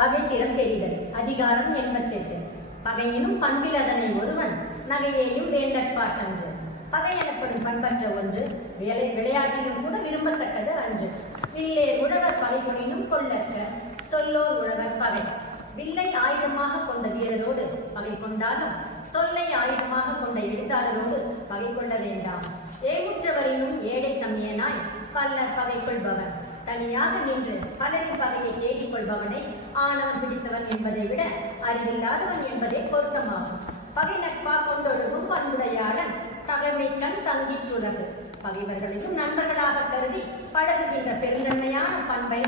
பகை திறம் தெரிதல் அதிகாரம் எண்பத்தெட்டு. பகையினும் பண்பில் அதனை ஒருவன் நகையையும் வேண்டற்பாற்றன்று பகை எனப்படும் பண்பற்ற ஒன்று விளை விளையாட்டிலும் கூட விரும்பத்தக்கது அன்று. வில்லே உழவர் பகைகொடினும் கொள்ளற்க சொல்லோர் உழவர் பகை. வில்லை ஆயுதமாக கொண்ட வீரரோடு பகை கொண்டாலும் சொல்லை ஆயுதமாக கொண்ட எழுத்தாளரோடு பகை கொள்ள வேண்டாம். ஏமுற்றவரினும் ஏடை தம்மியனாய் பல்லர் பகை கொள்பவர் தனியாக நின்று பலரின் பகையை தேடிக் கொள்பவனை ஆணவம் பிடித்தவன் என்பதை விட அறிவில்லாதவன் என்பதே பொருத்தமாகும். பகை நட்பா கொண்டொழுகும் பண்புடையாளன் தகமை கண் தங்கிற்றுள்ளது பகைவர்களையும் நண்பர்களாக கருதி பழகுகின்ற பெருந்தன்மையான பண்பை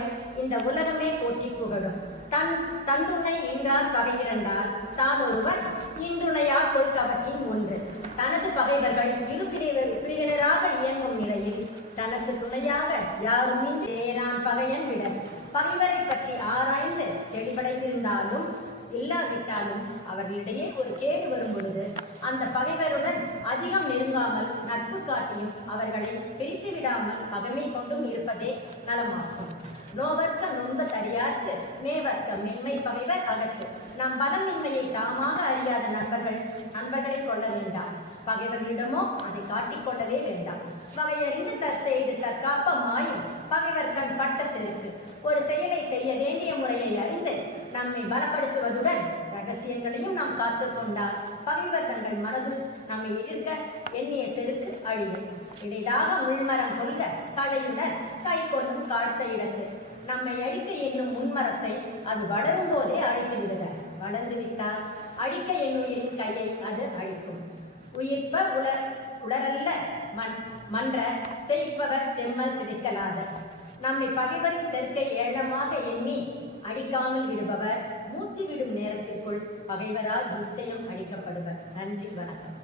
இந்த உலகமே போற்றி புகழும். தன் தன்னுணை என்றால் பகையிரண்டால் தான் ஒருவன் இன்றுணையால் கொள்கவற்றின் ஒன்று. தனது பகைவர்கள் இரு தனக்கு துணையாக யாருமின்றி ஏனான் பகையன் விட பகைவரை பற்றி ஆராய்ந்து தெளிவடைந்திருந்தாலும் இல்லாவிட்டாலும் அவர்களிடையே ஒரு கேடு வரும் பொழுது அந்த பகைவருடன் அதிகம் நெருங்காமல் நட்பு காட்டியும் அவர்களை பிரித்து விடாமல் பகைமை கொண்டும் இருப்பதே நலமாகும். நோவர்க்க நொந்த தடியார்க்கு மேவர்க்க மென்மை பகைவர் அகற்று நம் பலமின்மையை தாமாக அறியாத நண்பர்கள் நண்பர்களை கொள்ள வேண்டாம். பகைவர்களிடமோ அதை காட்டிக்கொள்ளவே வேண்டாம். வகையறிந்து தற் செய்து தற்காப்ப மாயும் பகைவர் கண் பட்ட செருக்கு ஒரு செயலை செய்ய வேண்டிய முறையை அறிந்து நம்மை பலப்படுத்துவதுடன் ரகசியங்களையும் நாம் காத்துக்கொண்டால் பகைவர் தங்கள் மனதும் நம்மை எதிர்க்க எண்ணிய செருக்கு அழியும். இடைதாக உள்மரம் கொள்க களையுடன் கை கொள்ளும் காழ்த்த இடத்து நம்மை அழிக்க என்னும் முன்மரத்தை அது வளரும் போதே அழித்து விடுக வளர்ந்து விட்டால் அழிக்க எண்ணுயிரின் கையை அது அழிக்கும். உயிர்ப்ப உலர் உலரல்ல மண் மன்ற செய்ப்பவர் செம்மல் சிதைக்கலாத. நம்மை பகைவரின் சேர்க்கை ஏழமாக எண்ணி அடிக்காமல் விடுபவர் மூச்சு விடும் நேரத்திற்குள் பகைவரால் நிச்சயம் அழிக்கப்படுவர் நன்றி வணக்கம்.